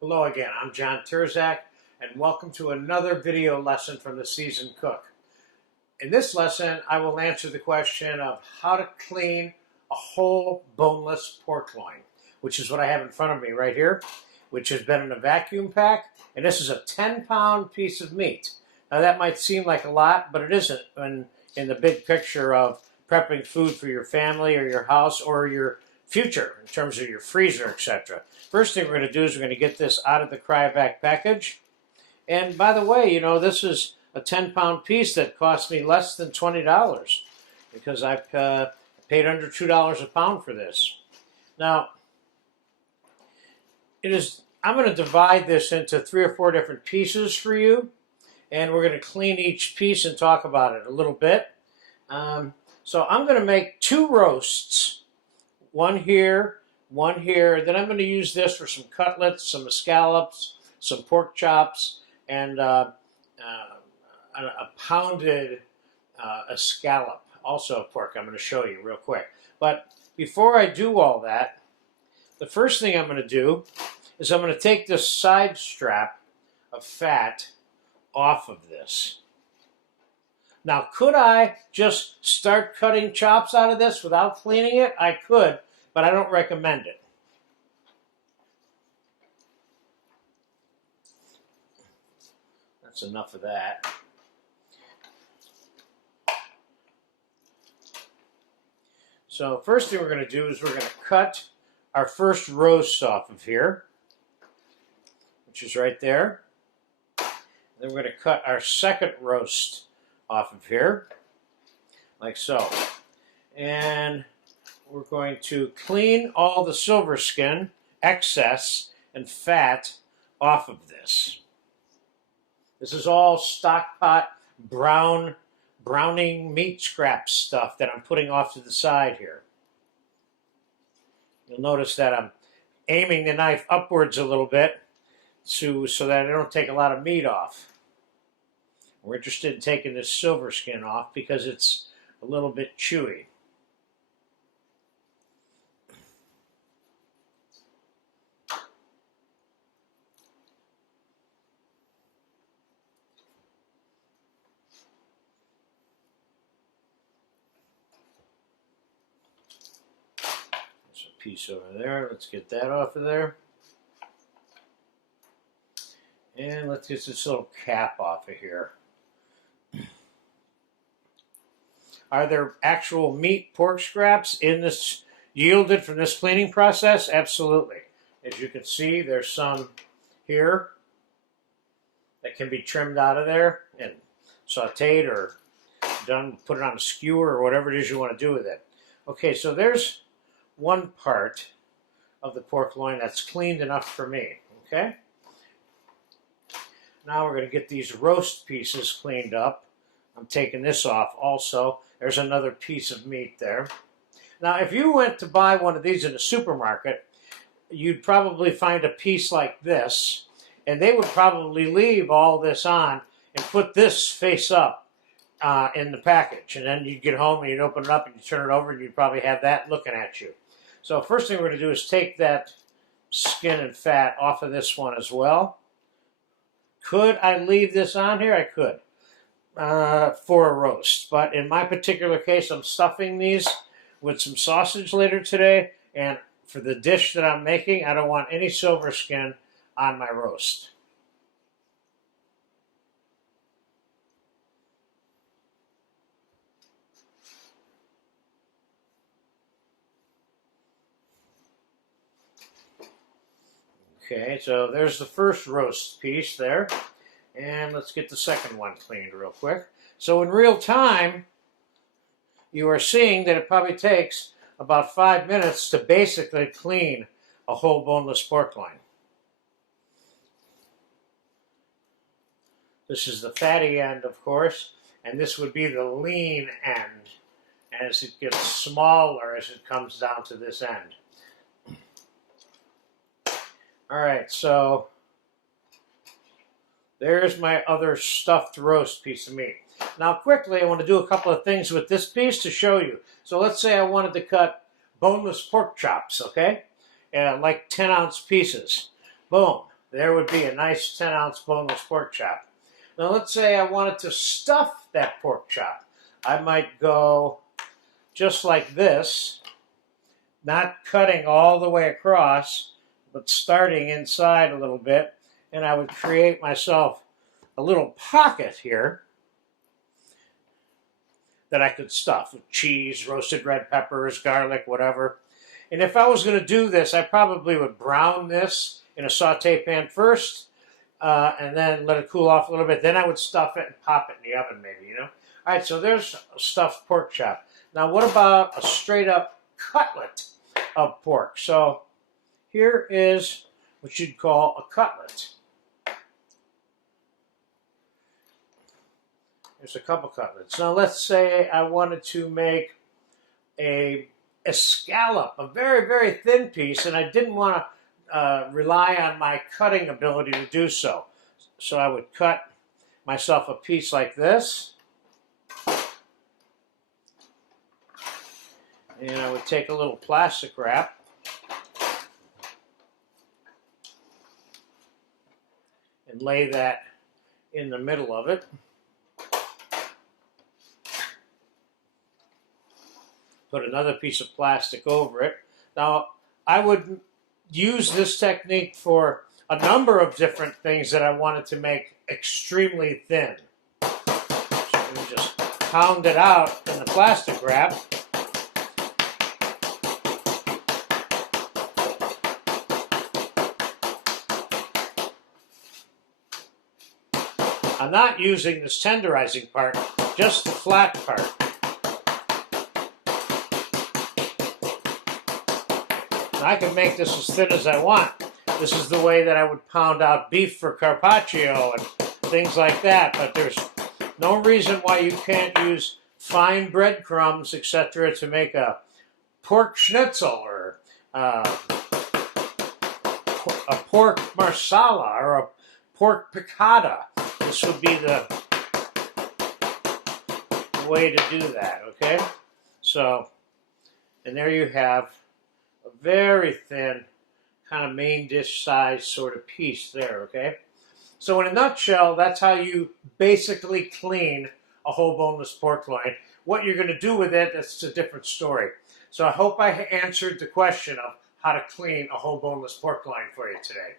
Hello again, I'm John Terzak, and welcome to another video lesson from the Seasoned Cook. In this lesson, I will answer the question of how to clean a whole boneless pork loin, which is what I have in front of me right here, which has been in a vacuum pack, and this is a 10-pound piece of meat. Now that might seem like a lot, but it isn't in the big picture of prepping food for your family or your house or your future in terms of your freezer, etc. First thing we're going to do is we're going to get this out of the cryovac package. And by the way, you know, this is a 10-pound piece that cost me less than $20 because I paid under $2 a pound for this. Now, I'm going to divide this into 3 or 4 different pieces for you, and we're going to clean each piece and talk about it a little bit. So I'm going to make 2 roasts, one here, one here. Then I'm going to use this for some cutlets, some escalopes, some pork chops, and a pounded escalope, also of pork. I'm going to show you real quick. But before I do all that, the first thing I'm going to do is I'm going to take this side strap of fat off of this. Now, could I just start cutting chops out of this without cleaning it? I could, but I don't recommend it. That's enough of that. So first thing we're going to do is we're going to cut our first roast off of here, which is right there. Then we're going to cut our second roast off of here, like so. And we're going to clean all the silver skin, excess, and fat off of this. This is all stock pot browning meat scrap stuff that I'm putting off to the side here. You'll notice that I'm aiming the knife upwards a little bit so that I don't take a lot of meat off. We're interested in taking this silver skin off because it's a little bit chewy. There's a piece over there. Let's get that off of there. And let's get this little cap off of here. Are there actual meat pork scraps in this yielded from this cleaning process? Absolutely. As you can see, there's some here that can be trimmed out of there and sauteed or done, put it on a skewer or whatever it is you want to do with it. Okay, so there's one part of the pork loin that's cleaned enough for me, okay? Now we're going to get these roast pieces cleaned up. I'm taking this off also. There's another piece of meat there. Now, if you went to buy one of these in a supermarket, you'd probably find a piece like this, and they would probably leave all this on and put this face up in the package. And then you'd get home and you'd open it up and you'd turn it over and you'd probably have that looking at you. So first thing we're going to do is take that skin and fat off of this one as well. Could I leave this on here? I could. For a roast, but in my particular case, I'm stuffing these with some sausage later today, and for the dish that I'm making, I don't want any silver skin on my roast. Okay, so there's the first roast piece there. And let's get the second one cleaned real quick. So in real time, you are seeing that it probably takes about 5 minutes to basically clean a whole boneless pork loin. This is the fatty end, of course, and this would be the lean end as it gets smaller as it comes down to this end. All right, so there's my other stuffed roast piece of meat. Now quickly, I want to do a couple of things with this piece to show you. So let's say I wanted to cut boneless pork chops, okay? Like 10-ounce pieces. Boom. There would be a nice 10-ounce boneless pork chop. Now let's say I wanted to stuff that pork chop. I might go just like this, not cutting all the way across, but starting inside a little bit, and I would create myself a little pocket here that I could stuff with cheese, roasted red peppers, garlic, whatever. And if I was going to do this, I probably would brown this in a saute pan first, and then let it cool off a little bit. Then I would stuff it and pop it in the oven maybe, you know. All right, so there's a stuffed pork chop. Now what about a straight up cutlet of pork? So here is what you'd call a cutlet. There's a couple cutlets. Now let's say I wanted to make a escalope, a very, very thin piece, and I didn't want to rely on my cutting ability to do so. So I would cut myself a piece like this, and I would take a little plastic wrap and lay that in the middle of it. Put another piece of plastic over it. Now, I would use this technique for a number of different things that I wanted to make extremely thin. So we just pound it out in the plastic wrap. I'm not using this tenderizing part, just the flat part. I can make this as thin as I want. This is the way that I would pound out beef for carpaccio and things like that, but there's no reason why you can't use fine breadcrumbs, etc., to make a pork schnitzel or a pork marsala or a pork piccata. This would be the way to do that, okay? So, and there you have a very thin, kind of main dish size sort of piece there, okay? So in a nutshell, that's how you basically clean a whole boneless pork loin. What you're going to do with it, that's a different story. So I hope I answered the question of how to clean a whole boneless pork loin for you today.